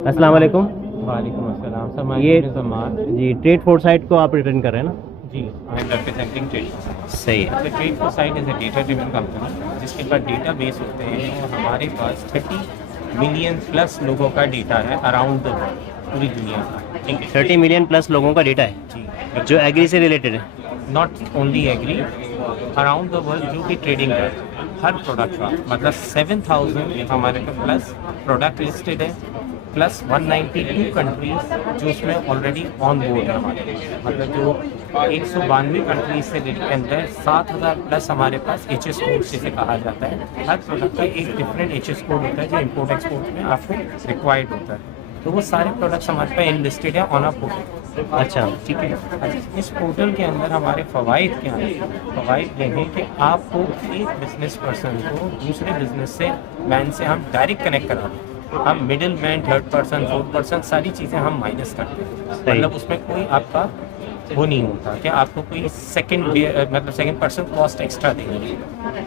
अस्सलाम वालेकुम। वालेकुम अस्सलाम सर, माय ये नेम इज़ अमान। जी ट्रेड फोर साइट को आप रिटर्न कर रहे हैं ना? जी, आई एम रिप्रेजेंटिंग ट्रेड। सही है। The trade site is a data driven company जिसके पास डेटा बेस होते हैं और हमारे पास 30 मिलियन प्लस लोगों का डेटा है अराउंड द वर्ल्ड, पूरी दुनिया का। ठीक है, 30 मिलियन प्लस लोगों का डेटा है जी, जो एग्री से रिलेटेड है। Not only agri, around the world जो भी ट्रेडिंग कर हर प्रोडक्ट का, मतलब 7000 हमारे पास प्लस प्रोडक्ट लिस्टेड है, प्लस 192 कंट्रीज जो उसमें ऑलरेडी ऑन बोर्ड है हमारे, मतलब जो 192 कंट्रीज से के अंदर 7000 प्लस हमारे पास एच एस कोड जिसे कहा जाता है। हर प्रोडक्ट का एक डिफरेंट एच एस कोड होता है जो इम्पोर्ट एक्सपोर्ट में आपको रिक्वायर्ड होता है। तो वो सारे प्रोडक्ट्स हमारे पास इनलिस्टेड है ऑन अ पोर्टल। अच्छा, ठीक है, अच्छा, इस पोर्टल के अंदर हमारे फ़वाइद क्या हैं? फ़वाइद ये हैं कि आपको एक बिजनेस पर्सन को दूसरे बिजनेस से मैन से हम डायरेक्ट कनेक्ट कराते हैं। हम middle man, third person, fourth person, सारी चीज़ें हम माइनस करते हैं। मतलब उसमें कोई आपका वो नहीं होता कि आपको कोई सेकंड पर्सन कॉस्ट एक्स्ट्रा देंगे।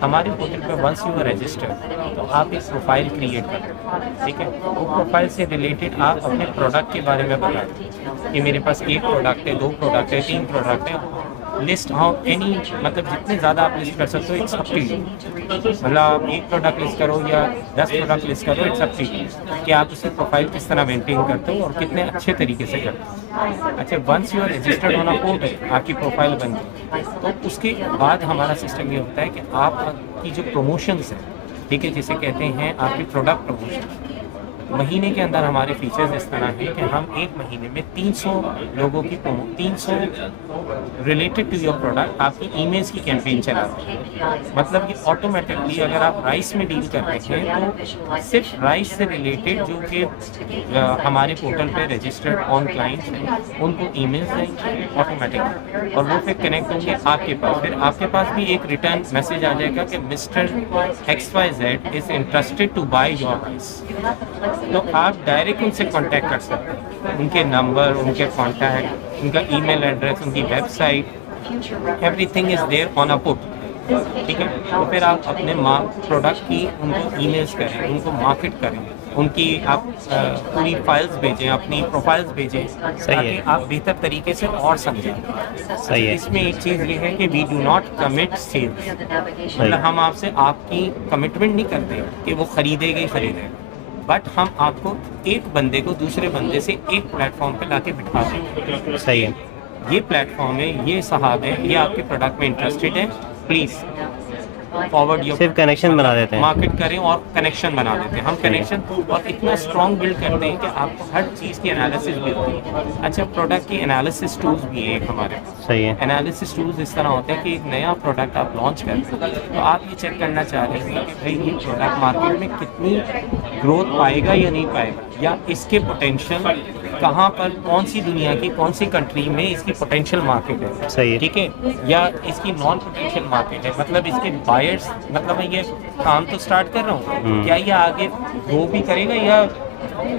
हमारे पोर्टल पे वंस यू आर रजिस्टर्ड तो आप एक प्रोफाइल क्रिएट करते हैं। ठीक है, वो प्रोफाइल से रिलेटेड आप अपने प्रोडक्ट के बारे में बताएं कि मेरे पास एक प्रोडक्ट है, 2 प्रोडक्ट है, 3 प्रोडक्ट है। लिस्ट हाउ एनी, मतलब जितने ज़्यादा आप लिस्ट कर सकते हो, इट्स अप टू यू। मतलब आप एक प्रोडक्ट लिस्ट करो या 10 प्रोडक्ट लिस्ट करो, इट्स अप टू यू कि आप उसे प्रोफाइल किस तरह मेंटेन करते हो और कितने अच्छे तरीके से करते हो। अच्छा, once you are registered on a portal, आपकी प्रोफाइल बन गई, तो उसके बाद हमारा सिस्टम ये होता है कि आपकी जो प्रमोशंस है, ठीक है, जिसे कहते हैं आपकी प्रोडक्ट प्रमोशन, महीने के अंदर हमारे फीचर्स इस तरह हैं कि हम एक महीने में 300 लोगों की 300 रिलेटेड टू योर प्रोडक्ट आपकी ईमेल्स की कैंपेन चलाते हैं। मतलब कि ऑटोमेटिकली अगर आप राइस में डील कर रहे हैं तो सिर्फ राइस से रिलेटेड जो कि हमारे पोर्टल पे रजिस्टर्ड ऑन क्लाइंट्स हैं उनको ईमेल्स देंगे ऑटोमेटिकली और वो फिर कनेक्ट होंगे आपके पास। फिर आपके पास भी एक रिटर्न मैसेज आ जाएगा कि mister XYZ is interested to buy your rice. तो आप डायरेक्ट उनसे कांटेक्ट कर सकते हैं, उनके नंबर, उनके कॉन्टैक्ट, उनका ईमेल एड्रेस, उनकी website, everything is there on a portal. ठीक है, तो फिर आप अपने प्रोडक्ट की उनको ईमेल्स करें, उनको मार्केट करें, उनकी आप पूरी फाइल्स भेजें, अपनी प्रोफाइल्स भेजें ताकि आप बेहतर तरीके से और समझें। सही है। इसमें एक चीज़ ये है कि we do not commit sales, मतलब हम आपसे आपकी कमिटमेंट नहीं करते कि वो खरीदेगा ही खरीदेगा, बट हम आपको एक बंदे को दूसरे बंदे से एक प्लेटफॉर्म पे लाके बिठा देंगे। सही है। ये प्लेटफॉर्म है, ये साहब है, ये आपके प्रोडक्ट में इंटरेस्टेड है, प्लीज़ फॉरवर्ड योर, सिर्फ कनेक्शन बना देते हैं। मार्केट करें और कनेक्शन बना देते हैं हम। कनेक्शन और इतना स्ट्रॉन्ग बिल्ड करते हैं कि आपको हर चीज़ की एनालिसिस भी होती है। अच्छा, प्रोडक्ट की एनालिसिस टूल्स भी है एक हमारे पास। सही है। एनालिसिस टूल्स इस तरह होते हैं कि एक नया प्रोडक्ट आप लॉन्च कर रहे हैं तो आप ये चेक करना चाह रहे हैं कि भाई ये प्रोडक्ट मार्केट में कितनी ग्रोथ पाएगा या नहीं पाएगा, या इसके पोटेंशियल कहाँ पर, कौन सी दुनिया की कौन सी कंट्री में इसकी पोटेंशियल मार्केट है। सही है। ठीक है, या इसकी नॉन पोटेंशियल मार्केट है, मतलब इसके बायर्स, मतलब मैं ये काम तो स्टार्ट कर रहा हूँ, क्या ये आगे ग्रो भी करेगा या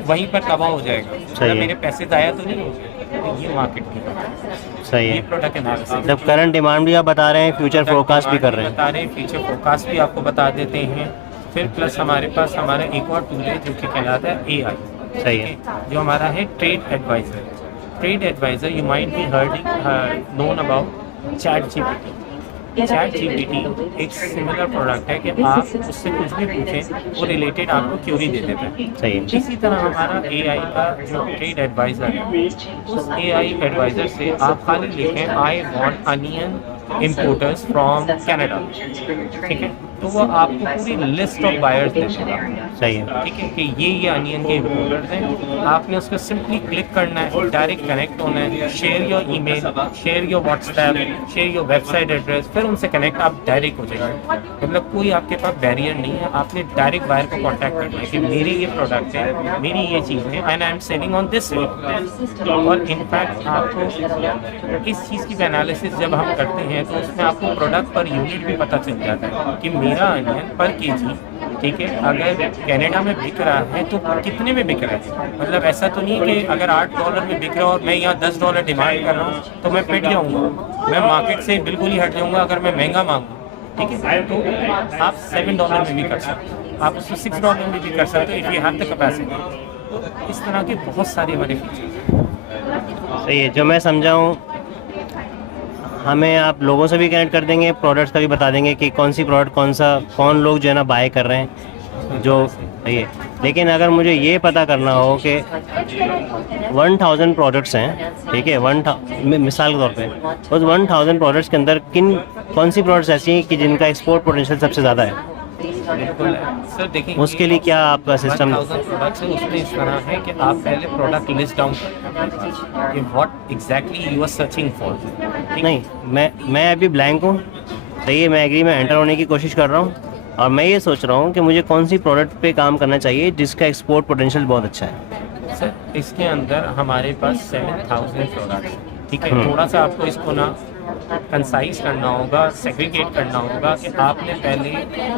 वहीं पर तबाह हो जाएगा, मतलब मेरे पैसे ज़ाया तो नहीं हो। ये मार्केट की सही ये है। प्रोडक्ट एनालिसिस, जब करंट डिमांड भी आप बता रहे हैं, फ्यूचर फोरकास्ट भी कर रहे हैं। बता रहे हैं, फ्यूचर फोरकास्ट भी आपको बता देते हैं। फिर प्लस हमारे पास हमारा एक और टूल है जो कि कहलाता है AI। सही है। जो हमारा है trade adviser. Trade adviser you might be known about ChatGPT एक सिमिलर प्रोडक्ट है कि आप उससे कुछ भी पूछें वो रिलेटेड आपको क्यूरी दे देता है। सही है। इसी तरह हमारा AI का जो ट्रेड एडवाइज़र है, उस AI एडवाइज़र से आप खाली लिखें I want onion importers from Canada, ठीक है, तो वो आपको पूरी लिस्ट ऑफ बायर्स दे देगा। सही है। ठीक है, कि ये अनियन के इम्पोर्टर्स हैं। आपने उसको सिंपली क्लिक करना है, डायरेक्ट कनेक्ट होना है, share your email, share your WhatsApp, share your website address, फिर उनसे कनेक्ट आप डायरेक्ट हो जाएंगे। मतलब कोई आपके पास बैरियर नहीं है, आपने डायरेक्ट बायर को कांटेक्ट करना है कि मेरे ये प्रोडक्ट है, मेरी ये चीज़ है and I am selling on this rate. और इनफैक्ट आपको इस चीज़ की एनालिसिस जब हम करते हैं तो उसमें आपको प्रोडक्ट पर यूनिट भी पता चल जाता है कि मेरा अनियन पर केजी, ठीक है, अगर कनाडा में बिक रहा है तो कितने में बिक रहा है। मतलब ऐसा तो नहीं कि अगर $8 में बिक रहा है और मैं यहाँ $10 डिमांड कर रहा हूँ तो मैं पिट जाऊँगा, मैं मार्केट से बिल्कुल ही हट जाऊँगा अगर मैं महंगा मांगूँ। ठीक है, तो आप $7 में भी कर सकते हो, आप उसको $6 में भी कर सकते हो if you have the capacity. तो इस तरह के बहुत सारे बड़े फीचर्स। सही है, जो मैं समझा हूँ, हमें आप लोगों से भी कनेक्ट कर देंगे, प्रोडक्ट्स का भी बता देंगे कि कौन सी प्रोडक्ट कौन लोग जो है ना बाय कर रहे हैं, जो सही है। लेकिन अगर मुझे ये पता करना हो कि 1000 प्रोडक्ट्स हैं, ठीक है, मिसाल के तौर पे उस 1000 प्रोडक्ट्स के अंदर कौन सी प्रोडक्ट्स ऐसी हैं कि जिनका एक्सपोर्ट पोटेंशियल सबसे ज़्यादा है, बिल्कुल सर। देखिए, उसके लिए क्या आपका सिस्टम? 1000 प्रोडक्ट्स है, उसमें इस तरह है कि आप पहले प्रोडक्ट लिस्ट डाउन कि what exactly you are searching for. नहीं, मैं अभी ब्लैंक हूँ, सही है, मैं एग्री में एंटर होने की कोशिश कर रहा हूँ, और मैं ये सोच रहा हूँ कि मुझे कौन सी प्रोडक्ट पे काम करना चाहिए जिसका एक्सपोर्ट पोटेंशियल बहुत अच्छा है। सर, इसके अंदर हमारे पास 7000 प्रोडक्ट्स, ठीक है। थोड़ा सा आपको इसको ना कंसाइज करना होगा, सेग्रीगेट करना होगा कि आपने पहले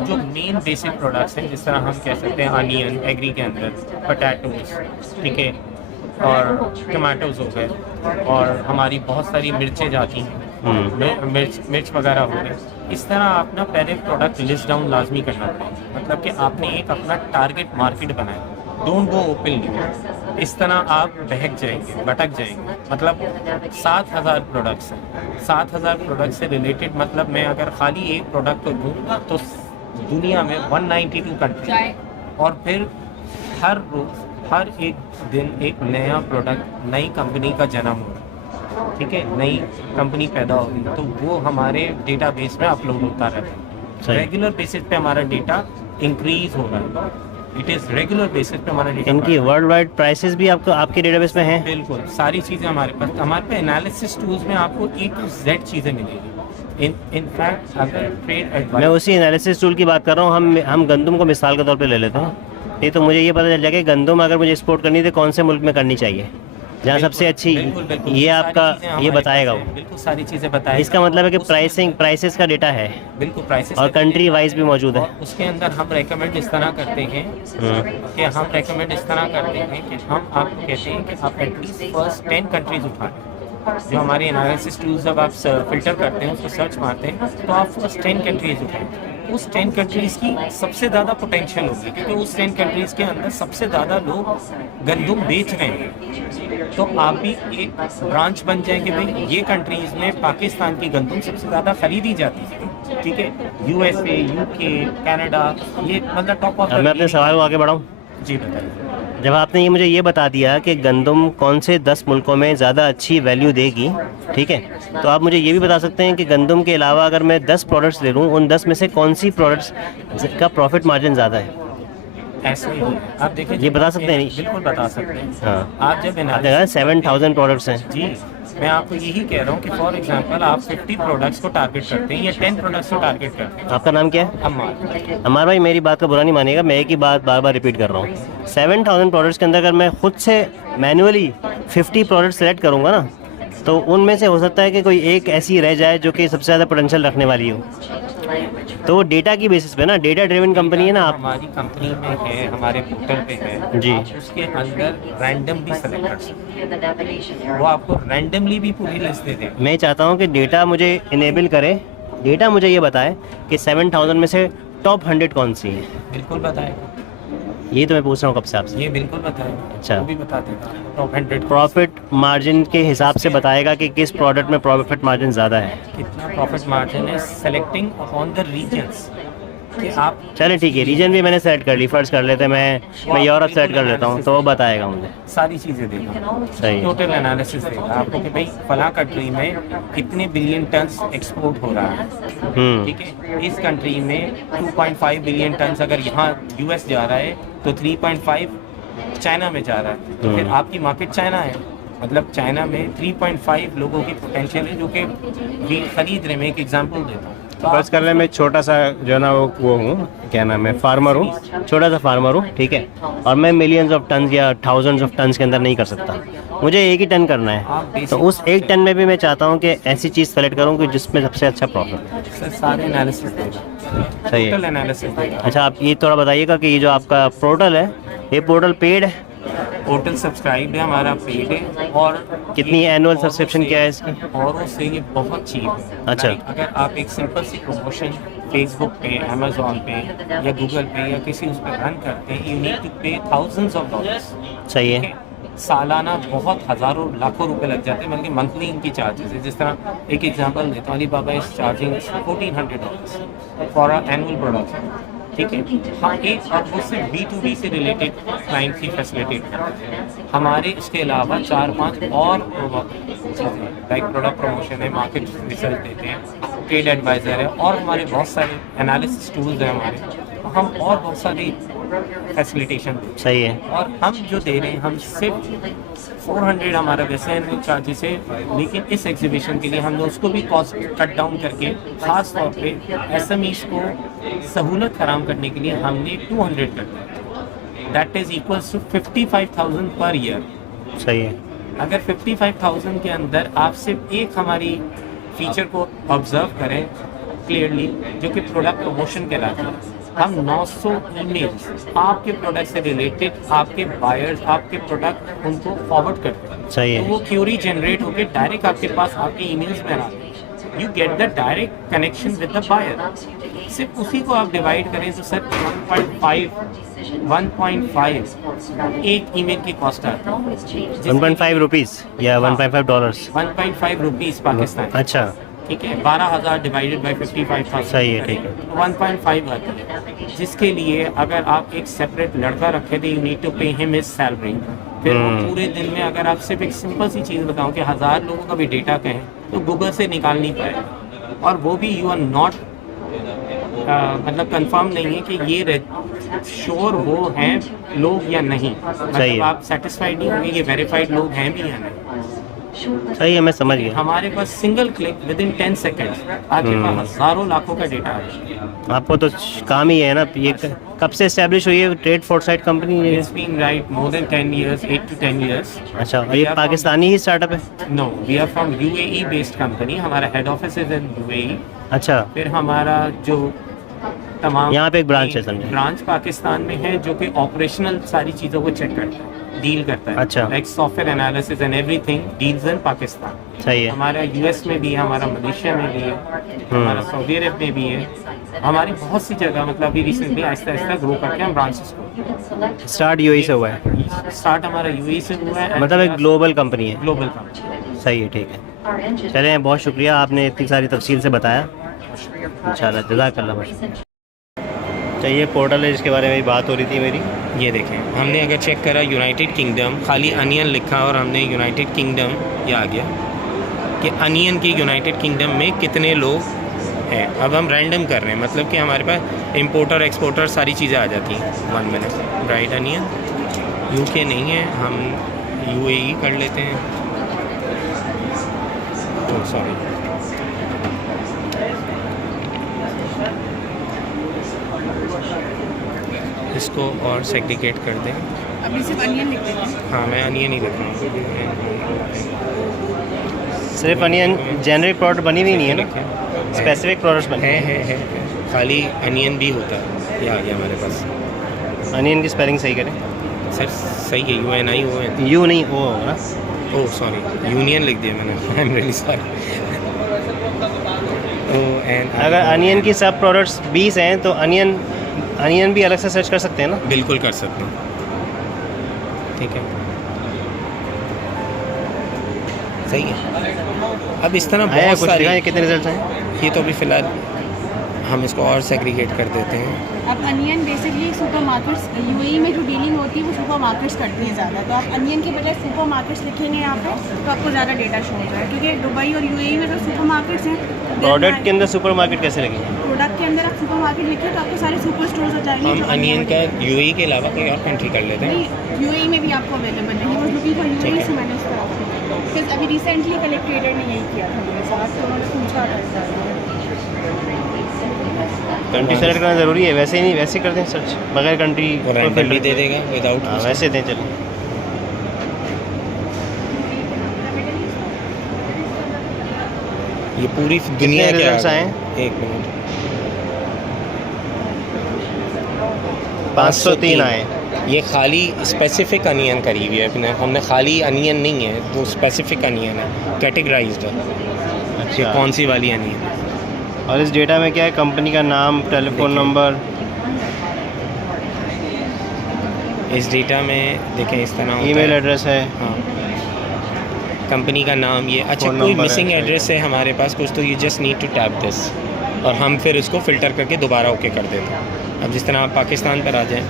जो मेन बेसिक प्रोडक्ट्स हैं, जिस तरह हम कह सकते हैं अनियन एग्री के अंदर, पोटैटोज, ठीक है, और टमाटोज हो गए, और हमारी बहुत सारी मिर्चें जाती हैं, मिर्च वगैरह हो गए। इस तरह आप ना पहले प्रोडक्ट लिस्ट डाउन लाजमी करना पड़ेगा, मतलब कि आपने एक अपना टारगेट मार्केट बनाया, डोंट गो ओपनली। इस तरह आप भटक जाएंगे। मतलब 7000 प्रोडक्ट्स हैं, 7000 प्रोडक्ट से रिलेटेड, मतलब मैं अगर खाली एक प्रोडक्ट को दूँ तो दुनिया में 192 कंट्री, और फिर हर रोज़ हर एक दिन एक नया प्रोडक्ट, नई कंपनी का जन्म हो रहा है, ठीक है, नई कंपनी पैदा होगी, तो वो हमारे डेटाबेस में अपलोड होता रहता है। रेगुलर बेसिस पे हमारा डेटा इंक्रीज हो रहा है, इट इज़ रेगुलर बेसिस पे हमारा डेटा। इनकी वर्ल्ड वाइड प्राइसेस भी आपके डेटाबेस में हैं? बिल्कुल, सारी चीज़ें हमारे पे एनालिसिस टूल्स में आपको A to Z चीज़ें मिलेगी। इन फैक्ट अगर ट्रेड एडवाइस, मैं उसी एनालिसिस टूल की बात कर रहा हूँ। हम गंदम को मिसाल के तौर पे ले लेते हैं, नहीं तो मुझे ये पता चल जाएगा कि गंदम अगर मुझे एक्सपोर्ट करनी है तो कौन से मुल्क में करनी चाहिए, जहाँ सबसे अच्छी, ये आपका ये बताएगा वो। बिल्कुल सारी चीज़ें बताएगा। इसका मतलब है कि प्राइसेस का डेटा है, बिल्कुल प्राइसेस, और कंट्री वाइज भी मौजूद है। और उसके अंदर हम रेकमेंड इस तरह करते हैं कि हम आपको कहते हैं कि आप एटलीस्ट फर्स्ट 10 कंट्रीज उठाएं। जो हमारे एनालिसिस टूल्स, जब आप फिल्टर करते हैं, उसको सर्च मारते हैं, तो आप फर्स्ट 10 कंट्रीज उठाएं। उस 10 कंट्रीज़ की सबसे ज़्यादा पोटेंशियल होगी, क्योंकि उस 10 कंट्रीज़ के अंदर सबसे ज़्यादा लोग गंदम बेच रहे हैं। तो आप भी एक ब्रांच बन जाए कि भाई ये कंट्रीज़ में पाकिस्तान की गंदम सबसे ज़्यादा खरीदी जाती है, ठीक है, USA, UK, कनाडा, ये मतलब टॉप ऑफ। मैं अपने सवाल को आगे बढ़ाऊँ? जी बताइए। जब आपने ये मुझे ये बता दिया कि गंदम कौन से 10 मुल्कों में ज़्यादा अच्छी वैल्यू देगी, ठीक है, तो आप मुझे ये भी बता सकते हैं कि गंदम के अलावा अगर मैं 10 प्रोडक्ट्स ले लूँ, उन 10 में से कौन सी प्रोडक्ट्स का प्रॉफिट मार्जिन ज़्यादा है? ऐसे ही आप देखिए, ये बता सकते हैं? बिल्कुल बता सकते हैं। हाँ, आप जब 7000 प्रोडक्ट्स हैं। जी, मैं आपको यही कह रहा हूँ कि फॉर एग्जांपल आप 50 प्रोडक्ट्स को टारगेट करते हैं या 10 प्रोडक्ट्स को टारगेट करते हैं। आपका नाम क्या है? अम्मार। अम्मार भाई, मेरी बात का बुरा नहीं मानिएगा, मैं एक ही बात बार बार रिपीट कर रहा हूँ। 7000 प्रोडक्ट्स के अंदर अगर मैं खुद से मैनुअली 50 प्रोडक्ट सेलेक्ट करूँगा ना, तो उनमें से हो सकता है कि कोई एक ऐसी रह जाए जो कि सबसे ज़्यादा पोटेंशियल रखने वाली हो। तो वो डेटा की बेसिस पे ना, डेटा ड्रिवन कंपनी है ना आप। हमारी कंपनी में है, हमारे पोर्टल पे है जी, उसके अंदर रैंडमली सेलेक्ट कर सकते हैं, वो आपको रैंडमली भी पूरी लिस्ट दे दें। मैं चाहता हूँ कि डेटा मुझे इनेबल करे, डेटा मुझे ये बताए कि 7000 में से टॉप 100 कौन सी है। बिल्कुल बताएगा, ये तो मैं पूछ रहा हूँ कब से आपसे। ये बिल्कुल बताएगा। अच्छा, वो भी बता देगा टॉप 100 प्रॉफिट मार्जिन के हिसाब से बताएगा कि किस प्रोडक्ट में प्रॉफिट मार्जिन ज़्यादा है, कितना प्रॉफिट मार्जिन है, सेलेक्टिंग अपॉन द रीजन्स कि आप। चले ठीक है, रीजन भी मैंने सेलेक्ट कर ली, फर्स्ट कर लेते हैं, मैं यूरोप सेलेक्ट कर लेता हूँ, तो वो बताएगा मुझे सारी चीज़ें देगा, सही है। टोटल एनालिसिस देगा आपको कि भाई फला कंट्री में कितने बिलियन टन्स एक्सपोर्ट हो रहा है, ठीक है, इस कंट्री में 2.5 बिलियन टन्स अगर यहाँ US जा रहा है तो 3.5 चाइना में जा रहा है, तो फिर आपकी मार्केट चाइना है, मतलब चाइना में 3.5 लोगों की पोटेंशियल है जो कि खरीद रहे। मैं एक एग्जांपल देता हूँ, तो बस कर ले, मैं छोटा सा जो है ना वो हूँ, क्या नाम है, फार्मर हूँ, छोटा सा फार्मर हूँ, ठीक है, और मैं मिलियंस ऑफ टन्स या थाउजेंड्स ऑफ टन्स के अंदर नहीं कर सकता, मुझे एक ही टन करना है, तो उस एक टन में भी मैं चाहता हूँ कि ऐसी चीज़ सेलेक्ट करूँ कि जिसमें सबसे अच्छा प्रॉफिट है। सर सारे एनालिसिस देगा, सही है। टोटल एनालिसिस देगा। अच्छा, आप ये थोड़ा बताइएगा कि ये जो आपका पोर्टल है, ये पोर्टल पेड है? पोर्टल सब्सक्राइब है, हमारा पेड है, और कितनी एनुअल सब्सक्रिप्शन क्या है इसकी? और उससे ये बहुत चीप है। अच्छा। अगर आप एक सिंपल सी प्रमोशन फेसबुक पे, अमेजोन पे या गूगल पे या किसी उस पर रन करते हैं, यू नीड टू पे $1000s सही है। ठीक है? सालाना बहुत हज़ारों लाखों रुपए लग जाते हैं, बल्कि मंथली इनकी चार्जेस है। जिस तरह एक एग्जांपल देता हूँ, Alibaba is charging $1400 for a annual production. ठीक है, हम एक और वो सिर्फ B2B से रिलेटेड क्लाइंट की फैसिलिटी करते हैं। हमारे इसके अलावा 4-5 और चीज़ें लाइक प्रोडक्ट प्रमोशन है, मार्केट रिसर्च देते हैं, ट्रेड एडवाइज़र है, और हमारे बहुत सारे एनालिसिस टूल्स हैं हमारे। तो हम और बहुत सारी फैसिलिटेशन देते हैं। सही है। और हम जो दे रहे हैं, हम सिर्फ 400 हमारा वैसे एनुअल चार्जेस है, लेकिन इस एग्जीबिशन के लिए हमने उसको भी कॉस्ट कट डाउन करके ख़ास तौर पे SMEs को सहूलत फराहम करने के लिए हमने 200 कर दिया। That is equals to 55,000 per year. सही है। अगर 55,000 के अंदर आप सिर्फ एक हमारी फीचर को ऑब्जर्व करें क्लियरली, जो कि प्रोडक्ट प्रमोशन कहलाती है, हम 900 ईमेल्स आपके प्रोडक्ट से रिलेटेड आपके बायर्स आपके प्रोडक्ट उनको फॉरवर्ड करते हैं। सही है। तो वो क्यूरी जनरेट होकर डायरेक्ट आपके पास आपके ईमेल्स में आते हैं। You get the direct connection with the buyer. सिर्फ उसी को आप डिवाइड करें तो सर 1.5 एक ईमेल की कॉस्ट आती है। 1.5 रुपीज़ या 1.5 डॉलर्स। 1.5 रुपीज़ पाकिस्तान। अच्छा, ठीक है, 12,000 डिवाइडेड बाई 55,000 सही है, ठीक है। 1.5 आती है, जिसके लिए अगर आप एक सेपरेट लड़का रखें तो you need to pay him his salary. फिर वो पूरे दिन में अगर आप सिर्फ एक सिंपल सी चीज़ बताऊं कि 1000 लोगों का भी डेटा कहें तो गूगल से निकाल नहीं पाएगा, और वो भी यू आर नॉट मतलब कंफर्म नहीं है कि ये श्योर वो हैं लोग या नहीं। मतलब आप सेटिस्फाइड नहीं होंगे ये वेरीफाइड लोग हैं भी या नहीं। सही है, मैं समझ गया। हमारे पास single click within 10 seconds आपके पास हज़ारों लाखों का डेटा है। आपको तो काम ही है ना ये। कब से एस्टेब्लिश हुई है trade foresight company? It's been right more than 10 years, 8 to 10 years. अच्छा, और ये पाकिस्तानी ही स्टार्टअप है? No, we are from UAE based company. हमारा हेड ऑफिस है इन UAE। अच्छा, फिर हमारा जो तमाम यहाँ पे एक ब्रांच है, समझे। ब्रांच पाकिस्तान में है जो कि ऑपरेशनल सारी चीज़ों को चेक करता है, डील करता है। अच्छा। Like software analysis and everything deals in Pakistan. सही है। हमारा US में भी है, हमारा मलेशिया में भी है, हमारा सऊदी अरब में भी है, हमारी बहुत सी जगह। मतलब अभी रिसेंटली आहिस्ता आहिस्ता ग्रो करके हम ब्रांचेस को स्टार्ट यूएई से हुआ है? स्टार्ट हमारा UAE से हुआ है। मतलब एक ग्लोबल कंपनी है? Global company. सही है, ठीक है। चलें, बहुत शुक्रिया, आपने इतनी सारी तफसील से बताया। इंशाल्लाह, जज़ाकल्लाह। चाहिए पोर्टल है जिसके बारे में भी बात हो रही थी मेरी। ये देखें, हमने अगर चेक करा यूनाइटेड किंगडम, खाली अनियन लिखा और हमने यूनाइटेड किंगडम, ये आ गया कि अनियन की यूनाइटेड किंगडम में कितने लोग हैं। अब हम रैंडम कर रहे हैं, मतलब कि हमारे पास इंपोर्टर एक्सपोर्टर सारी चीज़ें आ जाती हैं 1 मिनट। ब्राइट अनियन UK नहीं है, हम UAE कर लेते हैं। ओह सॉरी, इसको और सेग्रीगेट कर दें। अभी सिर्फ अनियन लिख देते हैं। हाँ, मैं अनियन ही लिख रहा हूँ। सिर्फ अनियन जेनरिक प्रोडक्ट बनी हुई नहीं है ना, स्पेसिफिक प्रोडक्ट्स बने है खाली अनियन भी होता है। ये आ गया हमारे पास। अनियन की स्पेलिंग सही करें सर, सही है, UNION। यू नहीं ओ ना। ओह सॉरी, यूनियन लिख दिया मैंने। I am really sorry. अगर अनियन की सब प्रोडक्ट्स 20 हैं तो अनियन भी अलग से सर्च कर सकते हैं ना? बिल्कुल कर सकते हैं, ठीक है, सही है। अब इस तरह आया बहुत कुछ सारी, दिखाएं कितने रिजल्ट्स हैं? ये तो अभी फ़िलहाल हम इसको और सेग्रीगेट कर देते हैं। अब अनियन बेसिकली सुपरमार्केट्स UAE में जो डीलिंग होती है वो सुपरमार्केट्स करती है ज़्यादा, तो आप अनियन के बजाय सुपरमार्केट्स लिखेंगे यहाँ पे तो आपको ज़्यादा डेटा शो हो जाएगा, क्योंकि दुबई और UAE में तो सुपरमार्केट्स हैं। प्रोडक्ट के अंदर सुपरमार्केट कैसे लगेंगे? प्रोडक्ट के अंदर आप सुपरमार्केट लिखिए तो आपके सारे सुपर स्टोर्स हो जाएंगे। हम जो अनियन का UAE के अलावा कोई और कंट्री कर लेते हैं। नहीं, UAE में भी आपको अवेलेबल है। वो लुकिंग फॉर UAE से मैंने उस तरह से अभी रिसेंटली कलेक्टेड ने यही किया था मेरे साथ, तो उन्होंने पूछा था। कंट्री सेलेक्ट करना ज़रूरी है? वैसे ही नहीं, वैसे कर दें सर्च बगैर कंट्री वो रैंडम भी दे देगा विदाउट। हाँ, वैसे दें। चलो, ये पूरी दुनिया के रिजल्ट्स आए? एक मिनट, 503 आए। ये खाली स्पेसिफिक अनियन करी हुई है, हमने खाली अनियन नहीं है, वो स्पेसिफिक अनियन है, कैटेगराइज्ड है। ये अच्छा, कौन सी वाली अनियन है? और इस डेटा में क्या है? कंपनी का नाम, टेलीफोन नंबर, इस डेटा में देखें इस तरह होता ईमेल है। एड्रेस है, हाँ, कंपनी का नाम ये। अच्छा, फ़ोन कोई नंबर है, मिसिंग सही एड्रेस है हमारे पास कुछ, तो you just need to tap this और हम फिर इसको फ़िल्टर करके दोबारा ओके कर देते हैं। अब जिस तरह आप पाकिस्तान पर आ जाएं,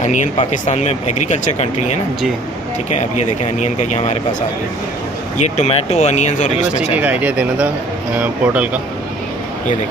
अनियन पाकिस्तान में एग्रीकल्चर कंट्री है ना जी। ठीक है। अब ये देखें अनियन का ये हमारे पास आ गया, ये टोमेटो अनियंस और बस इसमें ठीक है, एक आइडिया देना था पोर्टल का। ये देखें